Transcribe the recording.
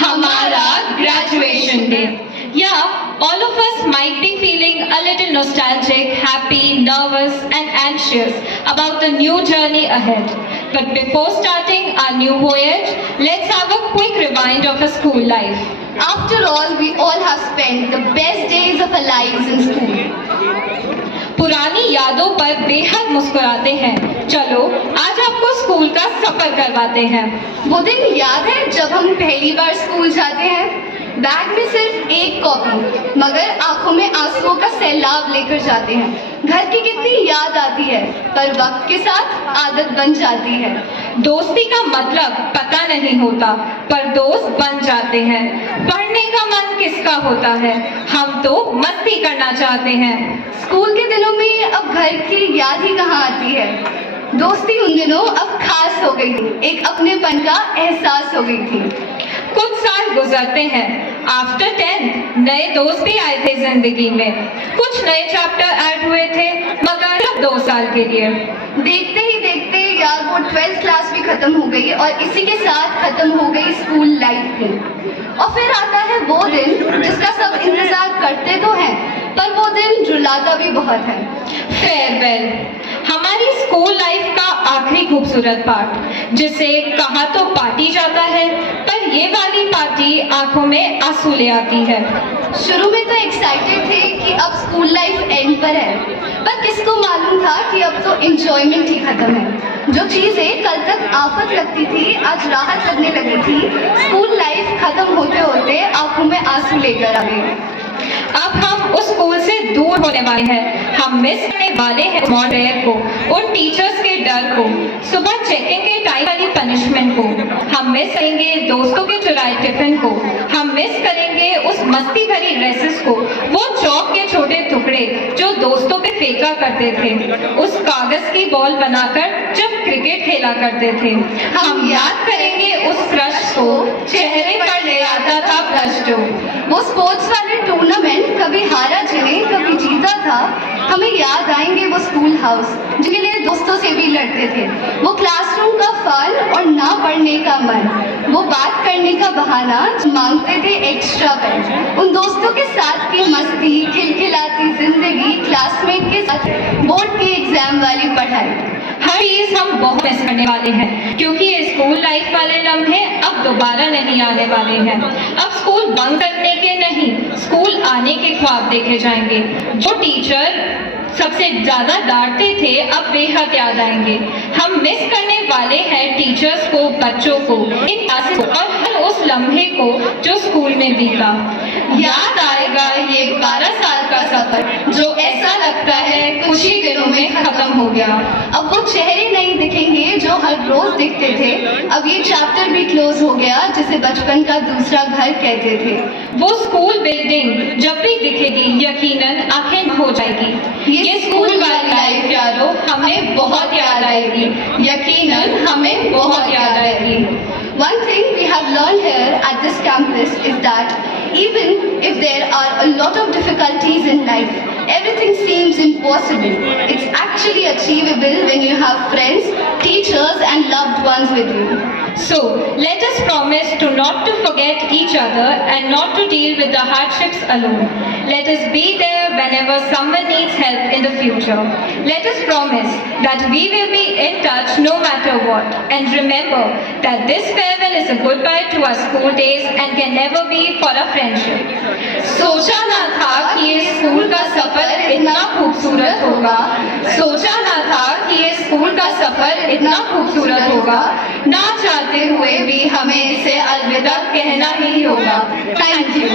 हमारा graduation day. Yeah, all of us might be feeling a little nostalgic, happy, nervous and anxious about the new journey ahead. But before starting our new voyage, let's have a quick rewind of our school life. After all, we all have spent the best days of our lives in school. पुरानी यादों पर बेहद मुस्कुराते हैं। चलो आज आपको school का सफर करवाते हैं। वो दिन याद है जब हम पहली बार स्कूल जाते हैं, बैग में सिर्फ एक कॉपी मगर आंखों में आंसुओं का सैलाब लेकर जाते हैं। घर की कितनी याद आती है पर वक्त के साथ आदत बन जाती है। दोस्ती का मतलब पता नहीं होता पर दोस्त बन जाते हैं। पढ़ने का मन किसका होता है, हम तो मस्ती करना चाहते हैं। स्कूल के दिनों में अब घर की याद ही कहाँ आती है। दोस्ती उन दिनों अब खास हो गई थी, एक अपनेपन का एहसास हो गई थी। कुछ साल गुजरते हैं, आफ्टर 10th नए दोस्त भी आए थे जिंदगी में। कुछ नए चैप्टर ऐड हुए थे मगर सिर्फ 2 साल के लिए। देखते ही देखते यार वो 12th क्लास भी खत्म हो गई और इसी के साथ खत्म हो गई स्कूल लाइफ भी। और फिर आता है वो दिन जिसका सब इंतजार करते तो हैं पर वो दिन रुलाता भी बहुत है। फेयरवेल, हमारी स्कूल लाइफ का आखिरी खूबसूरत पार्ट, जिसे कहा तो पार्टी जाता है पर ये वाली पार्टी आंखों में आंसू ले आती है। शुरू में तो एक्साइटेड थे कि अब स्कूल लाइफ एंड पर है, पर किसको मालूम था कि अब तो एंजॉयमेंट ही खत्म है। जो चीजें कल तक आफत लगती थी आज राहत लगने लगी थी। स्कूल लाइफ खत्म होते होते आंखों में आंसू लेकर आ गए। अब हम उस स्कूल से दूर होने वाले हैं। हम मिस करने वाले हैं मॉडरेयर को, उन टीचर्स के डर को, सुबह चेकिंग के टाइम वाली पनिशमेंट को। हम मिस करेंगे दोस्तों के चुराए टिफिन को। हम मिस करेंगे उस मस्ती भरी ड्रेसेस को, वो चौक के छोटे टुकड़े जो दोस्तों पे फेंका करते थे, उस कागज की बॉल बनाकर जब क्रिकेट खेला करते थे। हम याद करेंगे उस क्रश को, चेहरे पर ले आता था ब्लश जो। वो स्पोर्ट्स वाले टूर्नामेंट कभी हारा जिन्हें कभी जीता था। हमें याद आएंगे वो स्कूल हाउस जिनके लिए दोस्तों से भी लड़ते थे। वो क्लासरूम का फन और ना पढ़ने का मन, वो बात करने का बहाना मांगते थे एक्स्ट्रा बेंच। उन दोस्तों के साथ की मस्ती, खिलखिलाती जिंदगी, क्लासमेट के साथ बोर्ड की एग्जाम वाली पढ़ाई, हर चीज हम बहुत मिस करने वाले हैं क्योंकि ये स्कूल लाइफ वाले लम्हे अब दोबारा नहीं आने वाले हैं। अब स्कूल बंद करने के नहीं, स्कूल आने के ख्वाब देखे जाएंगे। जो टीचर सबसे ज्यादा डांटते थे अब बेहद याद आएंगे। हम मिस करने वाले हैं टीचर्स को, बच्चों को, इन क्लासेस को और हर उस लम्हे को जो स्कूल में बीता। याद आएगा ये 12 साल का सफर जो ऐसा लगता है कुछ ही दिनों में खत्म हो गया। अब वो चेहरे नहीं दिखेंगे जो हर रोज दिखते थे। अब ये चैप्टर भी क्लोज हो गया जिसे बचपन का दूसरा घर कहते थे। वो स्कूल बिल्डिंग जब भी दिखेगी यकीनन आंखें हो जाएगी। ये स्कूल वाली लाइफ यारो हमें बहुत याद आएगी, यकीनन हमें बहुत याद आएगी। One thing we have learned here at this campus is that even if there are a lot of difficulties in life, everything seems impossible. It's actually achievable when you have friends, teachers and loved ones with you. So, let us promise to not to forget each other and not to deal with the hardships alone. Let us be there whenever someone needs help in the future. Let us promise that we will be in touch no matter what. And remember that this farewell is a goodbye to our school days and can never be for a friendship. सोचा ना था कि ये school का सफर इतना खूबसूरत होगा। सोचा ना था कि ये स्कूल का सफर इतना खूबसूरत होगा। ना चाहते हुए भी हमें इसे अलविदा कहना ही होगा। Thank you.